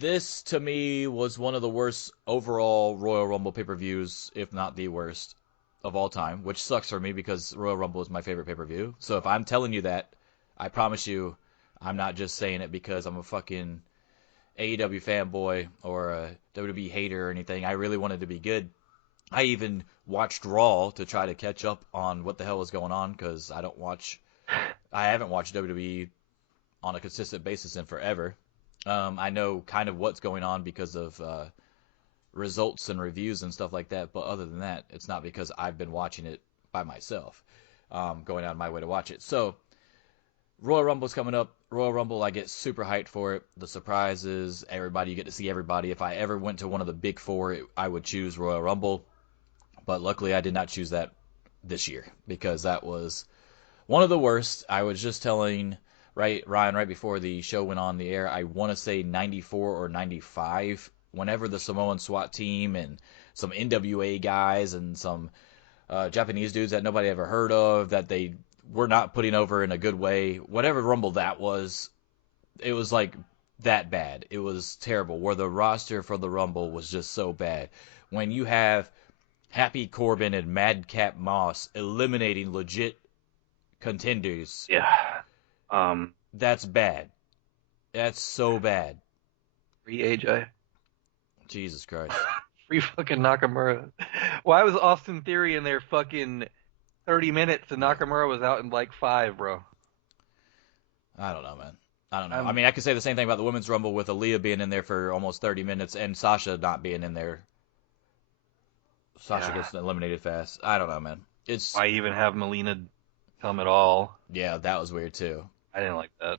This, to me, was one of the worst overall Royal Rumble pay-per-views, if not the worst of all time, which sucks for me because Royal Rumble is my favorite pay-per-view. So if I'm telling you that, I promise you, I'm not just saying it because I'm a fucking AEW fanboy or a WWE hater or anything. I really wanted to be good. I even watched Raw to try to catch up on what the hell was going on because I haven't watched WWE on a consistent basis in forever. I know kind of what's going on because of results and reviews and stuff like that, but other than that, it's not because I've been watching it by myself, going out of my way to watch it. So, Royal Rumble's coming up. Royal Rumble, I get super hyped for it. The surprises, everybody, you get to see everybody. If I ever went to one of the big four, I would choose Royal Rumble, but luckily I did not choose that this year because that was one of the worst. I was just telling Ryan, right before the show went on the air, I want to say 94 or 95, whenever the Samoan SWAT team and some NWA guys and some Japanese dudes that nobody ever heard of, that they were not putting over in a good way, whatever Rumble that was, it was like that bad. It was terrible, where the roster for the Rumble was just so bad. When you have Happy Corbin and Madcap Moss eliminating legit contenders, Yeah. that's bad. That's so bad. Free AJ. Jesus Christ. Free fucking Nakamura. Why was Austin Theory in there fucking 30 minutes and Nakamura was out in like 5, bro? I don't know, man. I don't know. I I'm mean, I could say the same thing about the Women's Rumble with Aaliyah being in there for almost 30 minutes and Sasha not being in there. Sasha yeah. gets eliminated fast. I don't know, man. It's Why even have Melina come at all? Yeah, that was weird too. I didn't like that.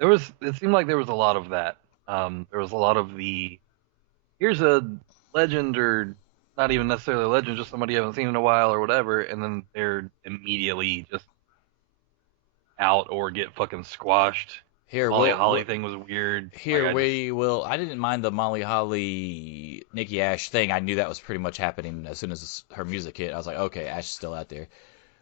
It seemed like there was a lot of that. There was a lot of here's a legend, or not even necessarily a legend, just somebody you haven't seen in a while or whatever, and then they're immediately just out or get fucking squashed. Here, Molly we'll, Holly we'll thing was weird. Like here I just we will. I didn't mind the Molly Holly Nikki Ash thing. I knew that was pretty much happening as soon as her music hit. I was like, okay, Ash is still out there.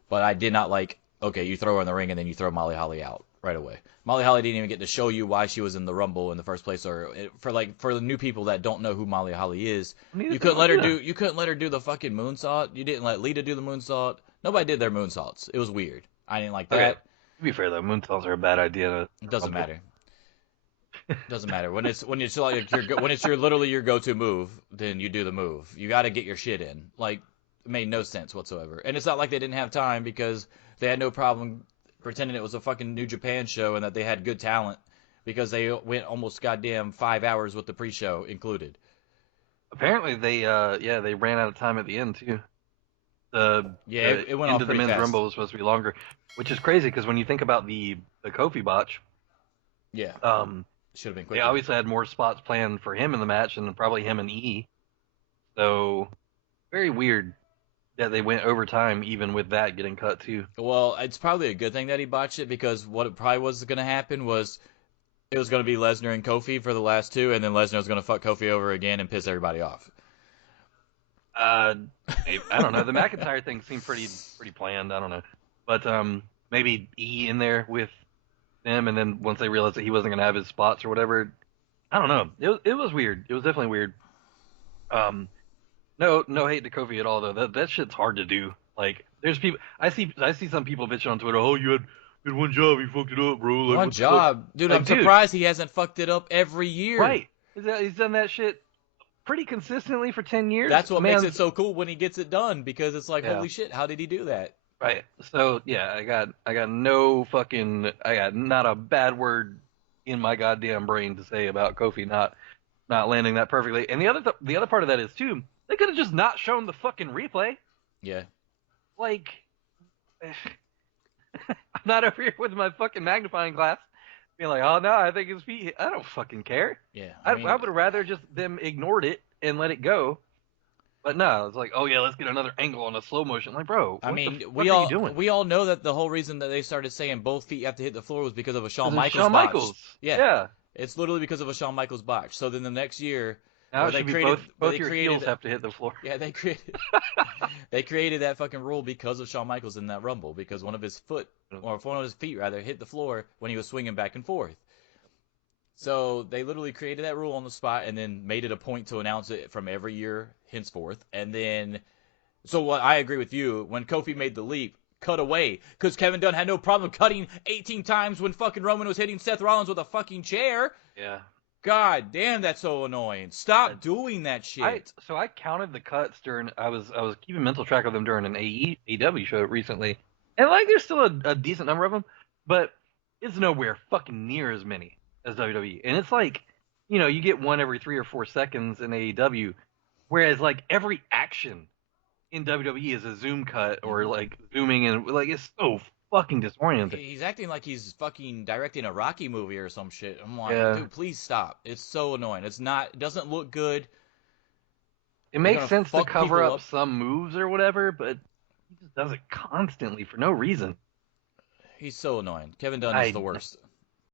But I did not like, okay, you throw her in the ring and then you throw Molly Holly out right away. Molly Holly didn't even get to show you why she was in the Rumble in the first place, or for the new people that don't know who Molly Holly is, neither you did couldn't let her Melina. do the fucking moonsault. You didn't let Lita do the moonsault. Nobody did their moonsaults. It was weird. I didn't like Okay, that. to be fair though, moonsaults are a bad idea to It doesn't Rumble. matter. Doesn't matter when it's like when it's your literally your go-to move, then you do the move. You got to get your shit in. Like, it made no sense whatsoever. And it's not like they didn't have time because they had no problem pretending it was a fucking New Japan show and that they had good talent because they went almost goddamn 5 hours with the pre-show included. Apparently they ran out of time at the end too. Yeah, The it went end off of the pretty men's fast. rumble was supposed to be longer, which is crazy because when you think about the Kofi botch, Yeah, um, should have been they quicker. obviously had more spots planned for him in the match and probably him and E. So very weird that they went overtime even with that getting cut too. Well, it's probably a good thing that he botched it because what it probably was going to happen was it was going to be Lesnar and Kofi for the last two, and then Lesnar was going to fuck Kofi over again and piss everybody off. Uh, I don't know. The McIntyre thing seemed pretty planned. I don't know, but maybe E in there with them, and then once they realized that he wasn't gonna have his spots or whatever, I don't know. It was weird. It was definitely weird. Um, no hate to Kofi at all though. That shit's hard to do. Like there's people I see some people bitching on Twitter. Oh, you had one job, you fucked it up, bro. Like One what the fuck? job, dude. I'm Like dude, surprised he hasn't fucked it up every year. right? He's done that shit pretty consistently for 10 years. That's The what makes it man's so cool when he gets it done because it's like, yeah. holy shit, how did he do that? Right. So yeah, I got not a bad word in my goddamn brain to say about Kofi not landing that perfectly. And the other part of that is too, they could have just not shown the fucking replay. Yeah, Like I'm not over here with my fucking magnifying glass being like, "Oh no, I think his feet I don't fucking care." yeah. I would have rather just them ignored it and let it go. But no, it's like, "Oh yeah, let's get another angle on a slow motion." Like, bro, I what the mean, fuck are you doing? we all know that the whole reason that they started saying both feet have to hit the floor was because of a Shawn Because it's Michaels Shawn botch. Michaels. Yeah, Yeah. it's literally because of a Shawn Michaels botch. So then the next year, Now or it should be both they your created heels have to hit the floor. yeah, they created that fucking rule because of Shawn Michaels in that Rumble because one of his feet rather hit the floor when he was swinging back and forth. So they literally created that rule on the spot and then made it a point to announce it from every year henceforth. And then, so what I agree with you, when Kofi made the leap, cut away. Because Kevin Dunn had no problem cutting 18 times when fucking Roman was hitting Seth Rollins with a fucking chair. Yeah. God damn, that's so annoying. Stop doing that shit. I counted the cuts during I was keeping mental track of them during an AEW show recently, and like there's still a decent number of them, but it's nowhere fucking near as many as WWE. And it's like, you get one every 3 or 4 seconds in AEW, whereas like every action in WWE is a zoom cut or like zooming, and like it's so fucking disorienting. He's acting like he's fucking directing a Rocky movie or some shit. I'm like, Yeah, dude, please stop. It's so annoying. It's not. It doesn't look good. it You're makes gonna sense to fuck cover people up up. some moves or whatever, but he just does it constantly for no reason. He's so annoying. Kevin Dunn is I the worst.